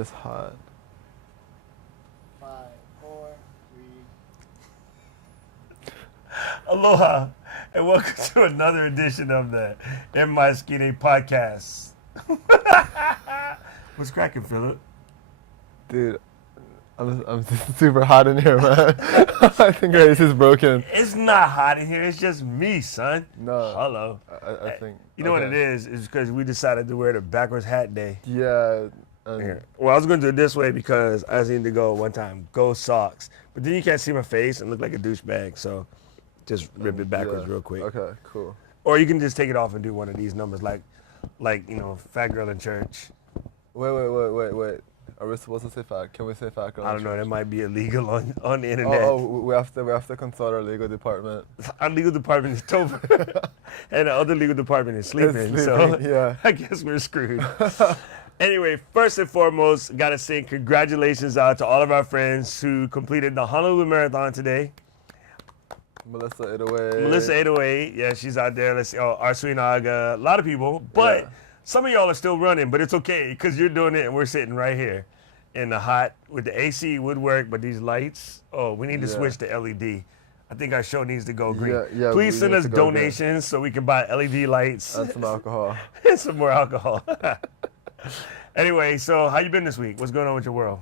is hot. 5, 4, 3. Aloha, and welcome to another edition of the In My Skine podcast. What's cracking, Philip? Dude, I'm super hot in here, man. I think our AC is broken. It's not hot in here. It's just me, son. No. Hello. I think. You know what it is? It's because we decided to wear the backwards hat day. Yeah. Here. Well, I was going to do it this way because I seen to go one time, go socks. But then you can't see my face and look like a douchebag, so just rip it backwards real quick. Okay, cool. Or you can just take it off and do one of these numbers like fat girl in church. Wait. Are we supposed to say fat? Can we say fat girl? I don't know. That might be illegal on the internet. Oh, we have to consult our legal department. Our legal department is over, and the other legal department is sleeping. So yeah. I guess we're screwed. Anyway, first and foremost, gotta say congratulations out to all of our friends who completed the Honolulu Marathon today. Melissa 808. 808, yeah, she's out there. Let's see, Arsuinaga, a lot of people, but some of y'all are still running, but it's okay because you're doing it and we're sitting right here in the hot with the AC would work, but these lights, we need to switch to LED. I think our show needs to go green. Yeah, please send us donations so we can buy LED lights. And some alcohol. And some more alcohol. Anyway, so how you been this week? What's going on with your world?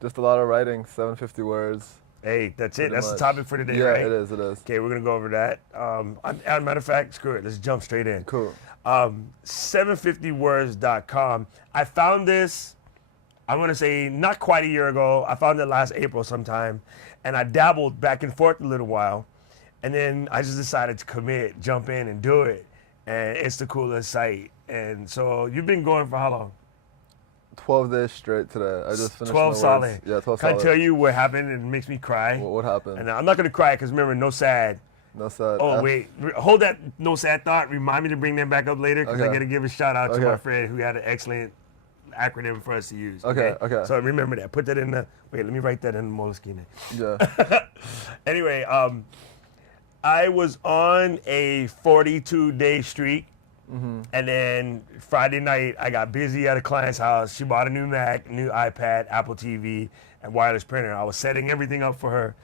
Just a lot of writing, 750 words. Hey, that's it. Pretty That's much. the topic for today, Yeah, right? it is. Okay, we're going to go over that. As a matter of fact, screw it. Let's jump straight in. Cool. 750words.com. I found this, I'm going to say, not quite a year ago. I found it last April sometime, and I dabbled back and forth a little while, and then I just decided to commit, jump in, and do it. And it's the coolest site. And so you've been going for how long? 12 days straight today. I just finished 12 my solid. words. Yeah, 12 Can solid. I tell you what happened? It makes me cry. What happened? And I'm not going to cry because remember, no sad. No sad. Oh, wait. Hold that no sad thought. Remind me to bring them back up later because I Okay. got to give a shout out to Okay. my friend who had an excellent acronym for us to use. Okay. So remember that. Put that in the, wait, let me write that in the Moleskine. Yeah. Anyway, I was on a 42-day streak. And then Friday night, I got busy at a client's house. She bought a new Mac, new iPad, Apple TV, and wireless printer. I was setting everything up for her.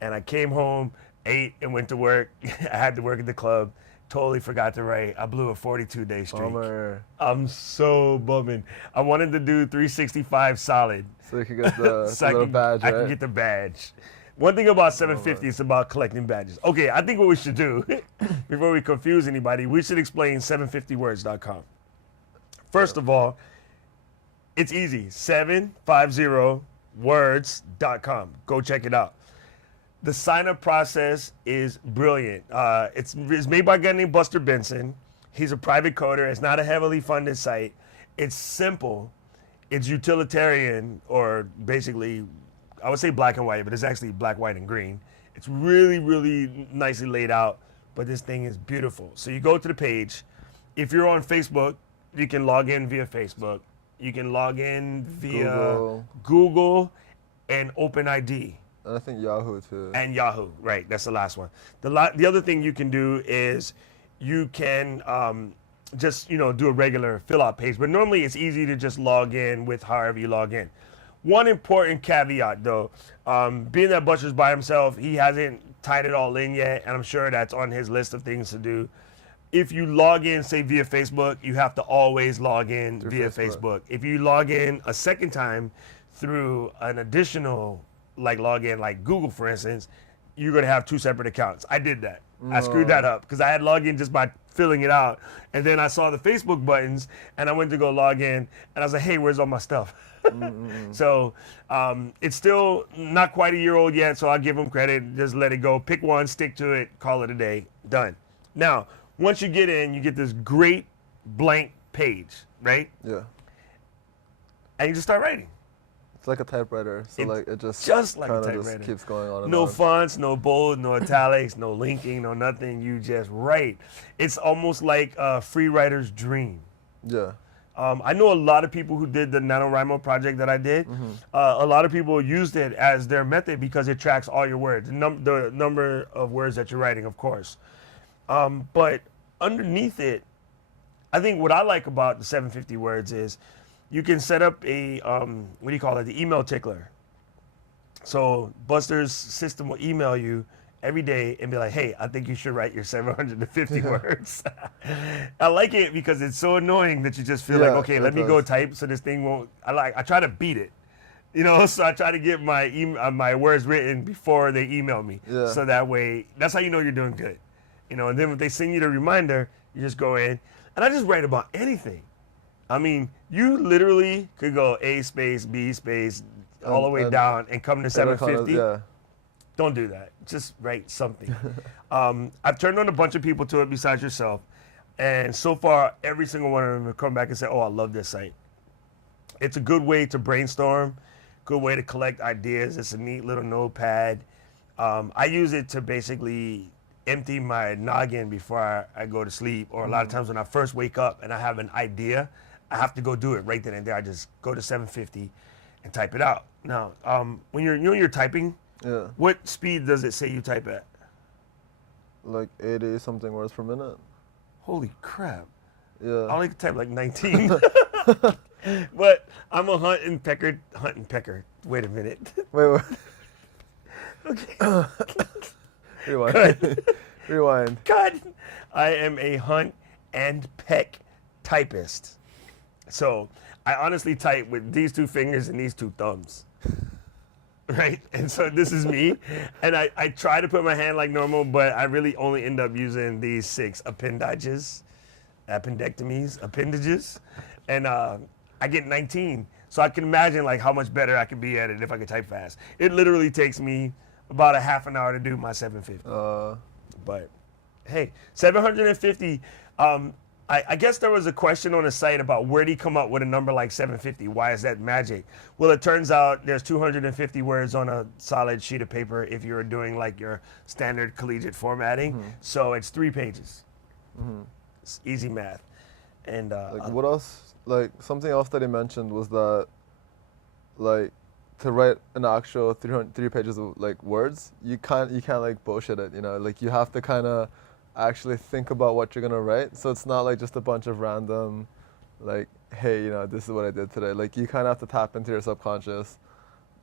And I came home, ate, and went to work. I had to work at the club. Totally forgot to write. I blew a 42-day streak. Bummer. I'm so bumming. I wanted to do 365 solid. So you could get the, So the little badge, I right? can get the badge. One thing about 750 is about collecting badges. Okay, I think what we should do, before we confuse anybody, we should explain 750words.com. First of all, it's easy, 750words.com. Go check it out. The sign-up process is brilliant. It's made by a guy named Buster Benson. He's a private coder. It's not a heavily funded site. It's simple. It's utilitarian, or basically, I would say black and white, but it's actually black, white, and green. It's really, really nicely laid out, but this thing is beautiful. So you go to the page. If you're on Facebook, you can log in via Facebook. You can log in via Google and OpenID. And I think Yahoo too. And Yahoo, right? That's the last one. The other thing you can do is you can just do a regular fill-out page. But normally it's easy to just log in with however you log in. One important caveat, though, being that Butcher's by himself, he hasn't tied it all in yet, and I'm sure that's on his list of things to do. If you log in, say, via Facebook, you have to always log in via Facebook. If you log in a second time through an additional login, like Google, for instance, you're going to have two separate accounts. I did that. I screwed that up because I had logged in just by filling it out. And then I saw the Facebook buttons, and I went to go log in, and I was like, hey, where's all my stuff? So it's still not quite a year old yet, so I'll give them credit. Just let it go. Pick one, stick to it, call it a day. Done. Now, once you get in, you get this great blank page, right? Yeah. And you just start writing. It's like a typewriter, so it just like a typewriter. Just keeps going on and no on. fonts, no bold, no italics, no linking, no nothing. You just write. It's almost like a free writer's dream. Yeah. I know a lot of people who did the NaNoWriMo project that I did. A lot of people used it as their method because it tracks all your words, the number of words that you're writing, of course. But underneath it, I think what I like about the 750 words is you can set up a what do you call it? The email tickler. So Buster's system will email you every day and be like, hey, I think you should write your 750 words. I like it because it's so annoying that you just feel like, okay, let me go type so this thing won't. I try to beat it. You know, so I try to get my my words written before they email me. Yeah. So that way, that's how you know you're doing good. You know, and then if they send you the reminder, you just go in. And I just write about anything. I mean, you literally could go A space, B space, all the way down and come to 750. Yeah. Don't do that. Just write something. I've turned on a bunch of people to it besides yourself. And so far, every single one of them have come back and said, oh, I love this site. It's a good way to brainstorm, good way to collect ideas. It's a neat little notepad. I use it to basically empty my noggin before I go to sleep. Or a lot of times when I first wake up and I have an idea, I have to go do it right then and there. I just go to 750 and type it out. Now, when you're typing, Yeah. what speed does it say you type at? Like 80 something words per minute. Holy crap. Yeah. I only can type like 19. But I'm a hunt and pecker. Wait a minute. Wait. Okay. Rewind. Rewind. Cut. I am a hunt and peck typist. So I honestly type with these two fingers and these two thumbs. Right? And so this is me. And I try to put my hand like normal, but I really only end up using these 6 appendages. And I get 19. So I can imagine like how much better I could be at it if I could type fast. It literally takes me about a half an hour to do my 750. But hey, 750. I guess there was a question on the site about where did he come up with a number like 750? Why is that magic? Well, it turns out there's 250 words on a solid sheet of paper if you're doing like your standard collegiate formatting. So it's 3 pages. It's easy math. And Like what else? Like something else that he mentioned was that, like, to write an actual 3 pages of like words, you can't like bullshit it. You know, like you have to kind of actually think about what you're gonna write. So it's not like just a bunch of random, like, hey, you know, this is what I did today. Like you kind of have to tap into your subconscious,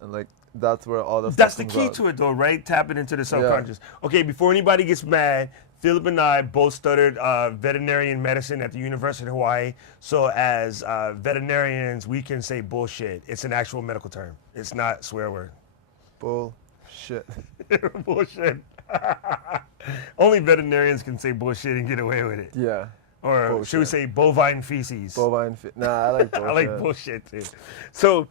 and like that's where all the that's the key to it, though, right? Tapping into the subconscious. Yeah. Okay, before anybody gets mad, Philip and I both studied veterinarian medicine at the University of Hawaii. So as veterinarians, we can say bullshit. It's an actual medical term. It's not a swear word. Bullshit. Bullshit. Only veterinarians can say bullshit and get away with it. Yeah. Or bullshit. Should we say bovine feces? Nah, I like bullshit. I like bullshit too. So,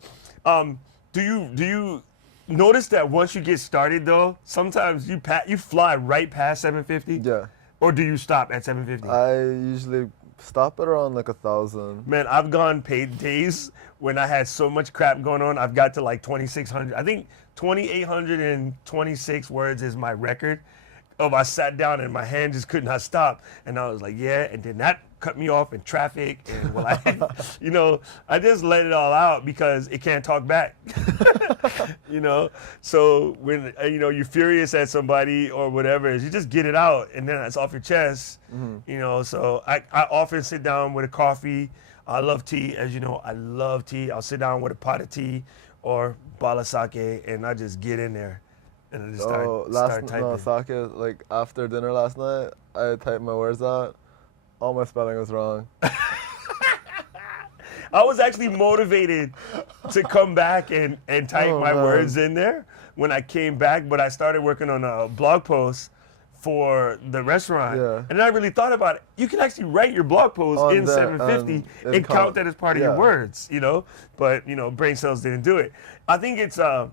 do you notice that once you get started though, sometimes you fly right past 750? Yeah. Or do you stop at 750? I usually stop at around like 1,000. Man, I've gone paid days when I had so much crap going on. I've got to like 2,600. I think 2,826 words is my record. I sat down and my hand just could not stop. And I was like, yeah. And then that cut me off in traffic. And well, I just let it all out because it can't talk back. So when, you're furious at somebody or whatever, you just get it out and then it's off your chest. So I often sit down with a coffee. I love tea. As you know, I love tea. I'll sit down with a pot of tea or bottle of sake and I just get in there. And I just start typing. No, sake, like after dinner last night, I typed my words out. All my spelling was wrong. I was actually motivated to come back and type my words in there when I came back, but I started working on a blog post for the restaurant. Yeah. And I really thought about it. You can actually write your blog post in 750 and count that as part of your words, But, brain cells didn't do it. I think it's... I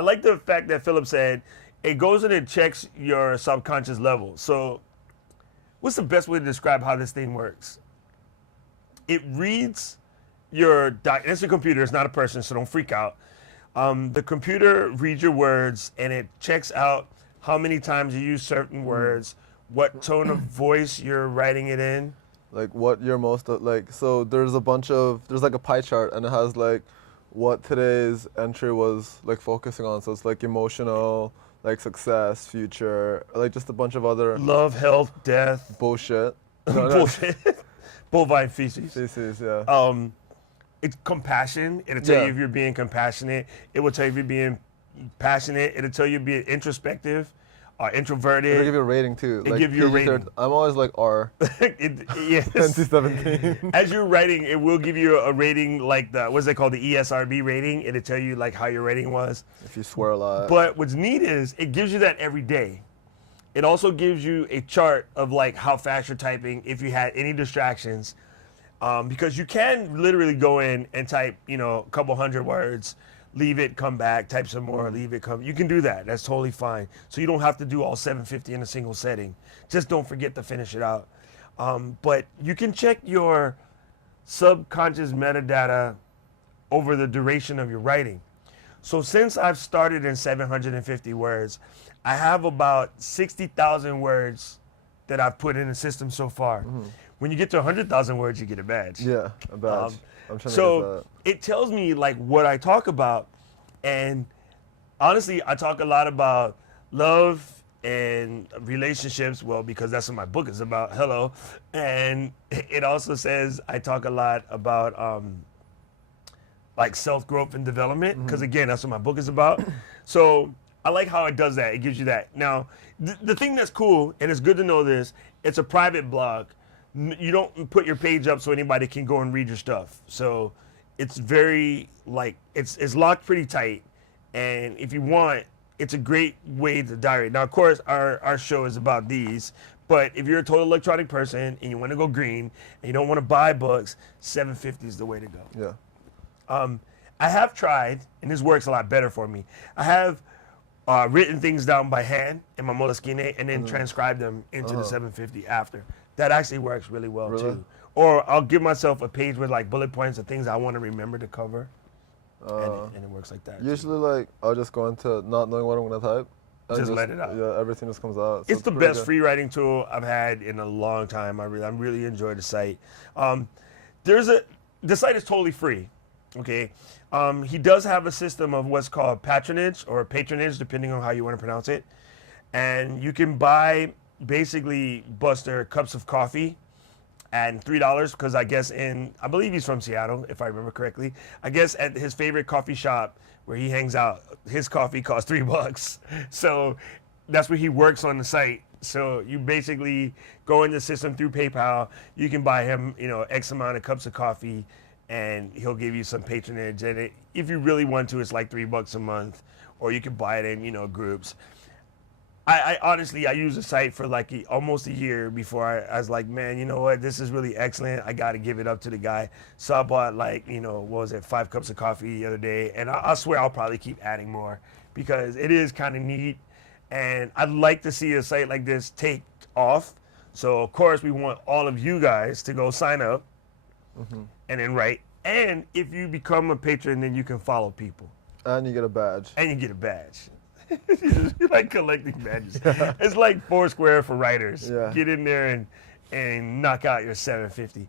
like the fact that Philip said it goes in and checks your subconscious level. So what's the best way to describe how this thing works? It reads it's a computer, it's not a person, so don't freak out. The computer reads your words and it checks out how many times you use certain words, what tone of voice you're writing it in. Like what you're most, so there's like a pie chart and it has like, what today's entry was like focusing on. So it's like emotional, like success, future, like just a bunch of other love, health, death, bullshit. Bullshit. Bovine feces. Feces, yeah. it's compassion. It'll tell Yeah. you if you're being compassionate. It will tell you if you're being passionate. It'll tell you being introspective or introverted. It'll give you a rating too. It give you a PG-13. rating. I'm always like R. Yes. 2017. As you're writing, it will give you a rating like the what's it called, the ESRB rating. It'll tell you like how your rating was. If you swear a lot. But what's neat is it gives you that every day. It also gives you a chart of like how fast you're typing, if you had any distractions, because you can literally go in and type, a couple hundred words, leave it, come back, type some more, leave it, come. You can do that. That's totally fine. So you don't have to do all 750 in a single setting. Just don't forget to finish it out. But you can check your subconscious metadata over the duration of your writing. So since I've started in 750 words, I have about 60,000 words that I've put in the system so far. When you get to 100,000 words, you get a badge. Yeah, a badge. I'm trying to get So that. it tells me like what I talk about. And honestly, I talk a lot about love and relationships, well, because that's what my book is about. Hello. And it also says I talk a lot about like self-growth and development, because again, that's what my book is about. So I like how it does that. It gives you that. Now, the thing that's cool, and it's good to know this, it's a private blog. You don't put your page up so anybody can go and read your stuff. So it's very, like, it's locked pretty tight. And if you want, it's a great way to diary. Now, of course, our show is about these. But if you're a total electronic person and you want to go green and you don't want to buy books, 750 is the way to go. Yeah. I have tried, and this works a lot better for me. I have written things down by hand in my Moleskine and then transcribed them into the 750 after. That actually works really well too. Or I'll give myself a page with like bullet points of things I want to remember to cover, and it works like that. Usually, like, I'll just go into not knowing what I'm going to type. and Just let it out. Yeah, everything just comes out. So It's the pretty best good. free writing tool I've had in a long time. I really enjoy the site. The site is totally free. Okay, he does have a system of what's called patronage or patronage, depending on how you want to pronounce it, and you can buy basically Buster cups of coffee at $3 because I believe he's from Seattle, if I remember correctly. I guess at his favorite coffee shop where he hangs out, his coffee costs $3. So that's where he works on the site. So you basically go in the system through PayPal. You can buy him, X amount of cups of coffee, and he'll give you some patronage. And if you really want to, it's like $3 a month, or you can buy it in, groups. I honestly, I used the site for like almost a year before I was like, man, you know what? This is really excellent. I got to give it up to the guy. So I bought like, 5 cups of coffee the other day. And I swear I'll probably keep adding more because it is kind of neat. And I'd like to see a site like this take off. So of course we want all of you guys to go sign up and then write. And if you become a patron, then you can follow people. And you get a badge. And you get a badge. You like collecting badges. It's like Foursquare for writers. Yeah. Get in there and knock out your 750.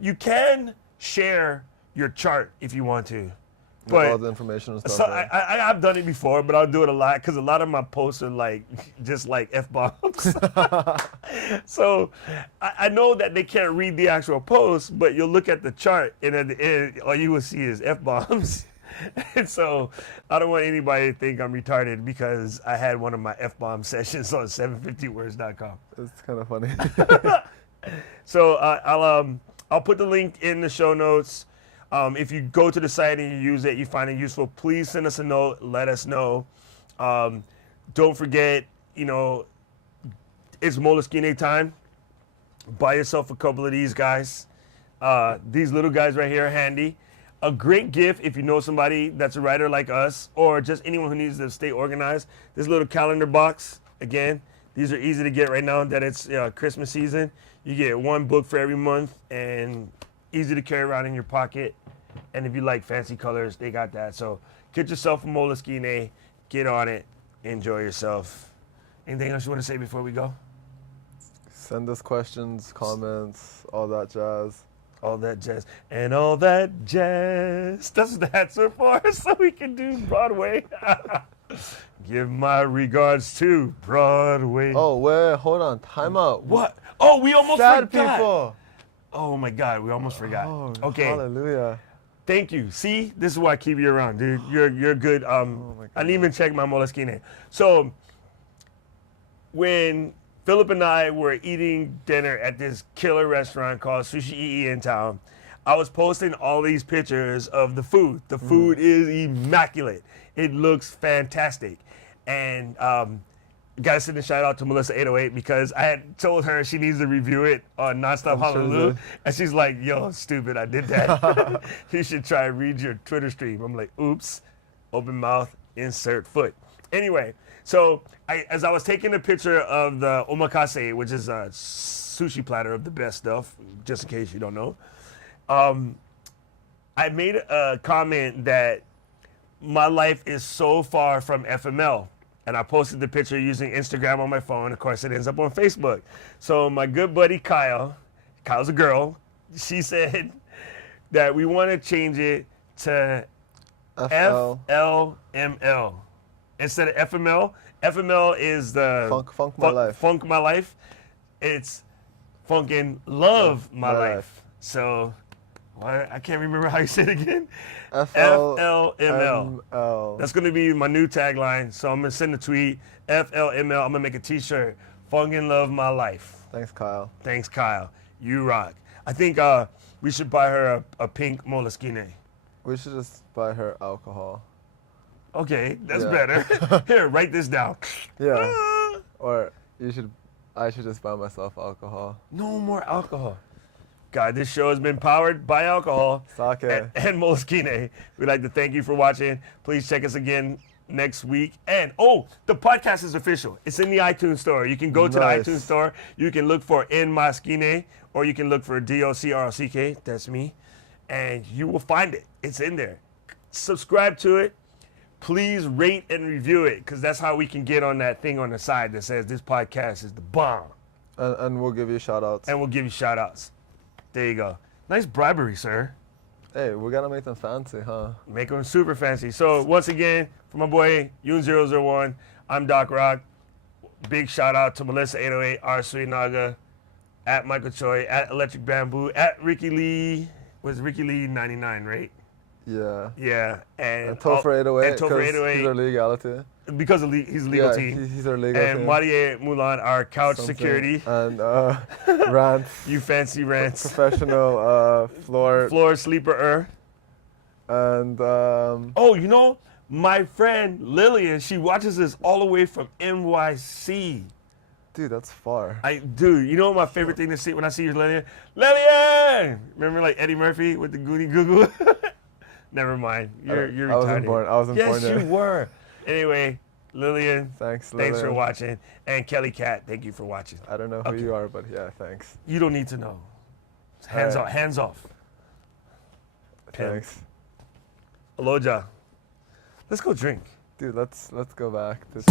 You can share your chart if you want to. With But all the information and stuff. so yeah. I've done it before, but I'll do it a lot because a lot of my posts are like just like F-bombs. So I know that they can't read the actual post, but you'll look at the chart and at the end, all you will see is F-bombs. And so I don't want anybody to think I'm retarded because I had one of my F-bomb sessions on 750words.com. It's kind of funny. So I'll put the link in the show notes. If you go to the site and you use it, you find it useful, please send us a note. Let us know. Don't forget, it's Moleskine time. Buy yourself a couple of these guys. These little guys right here are handy. A great gift if you know somebody that's a writer like us or just anyone who needs to stay organized. This little calendar box, again, these are easy to get right now that it's Christmas season. You get one book for every month and easy to carry around in your pocket. And if you like fancy colors, they got that. So get yourself a Moleskine, get on it, enjoy yourself. Anything else you want to say before we go? Send us questions, comments, all that jazz. All that jazz. And all that jazz. That's what the hats are for, so we can do Broadway. Give my regards to Broadway. Oh, wait, hold on. Time out. What? Oh, we almost Sad forgot. people. Oh my God, we almost forgot. Oh, Okay. Hallelujah. Thank you. See, this is why I keep you around, dude. You're good. I didn't even check my Moleskine. So when Philip and I were eating dinner at this killer restaurant called Sushi Ii in town, I was posting all these pictures of the food. The food is immaculate. It looks fantastic. And gotta send a shout out to Melissa808 because I had told her she needs to review it on Nonstop Honolulu. And she's like, yo, stupid, I did that. You should try and read your Twitter stream. I'm like, oops, open mouth, insert foot. Anyway, so as I was taking a picture of the omakase, which is a sushi platter of the best stuff, just in case you don't know, I made a comment that my life is so far from FML. And I posted the picture using Instagram on my phone. Of course, it ends up on Facebook. So my good buddy Kyle's a girl, she said that we want to change it to FLML. Instead of FML, FML is the Funk My Life. Funk My Life. It's Funkin' Love My Life. So I can't remember how you said it again. FLML. That's going to be my new tagline. So I'm going to send a tweet. FLML. I'm going to make a t-shirt. Funkin' Love My Life. Thanks, Kyle. Thanks, Kyle. You rock. I think we should buy her a pink Moleskine. We should just buy her alcohol. Okay, that's better. Here, write this down. Yeah. Or I should just buy myself alcohol. No more alcohol. God, this show has been powered by alcohol Sake. and Moleskine. We'd like to thank you for watching. Please check us again next week. And, the podcast is official. It's in the iTunes store. You can go to the iTunes store. You can look for In My Skine, or you can look for DOCROCK. That's me. And you will find it. It's in there. Subscribe to it. Please rate and review it, because that's how we can get on that thing on the side that says this podcast is the bomb. And we'll give you shout-outs. And we'll give you shout-outs. There you go. Nice bribery, sir. Hey, we gotta make them fancy, huh? Make them super fancy. So once again, for my boy Yoon001, I'm Doc Rock. Big shout out to Melissa808, R. Suinaga, at Michael Choi, at Electric Bamboo, at Ricky Lee. Was Ricky Lee 99, right? Yeah. Yeah. And Topher808. And Topher808. He's our legality. Because of his legal team. He's our legal and team. Marie Mulan, our couch security. And Rants. You fancy Rants. Professional floor sleeper. And my friend Lillian, she watches this all the way from NYC. Dude, that's far. You know my favorite thing to see when I see you, Lillian? Lillian! Remember like Eddie Murphy with the Goody Goo Goo? Never mind. You're retarded. I wasn't born Yes, yet. you were. Anyway, Lillian, Thanks for watching. And Kelly Cat, thank you for watching. I don't know who you are, but yeah, thanks. You don't need to know. Hands off. Hands off. Thanks. Aloha. Let's go drink. Dude, let's go back to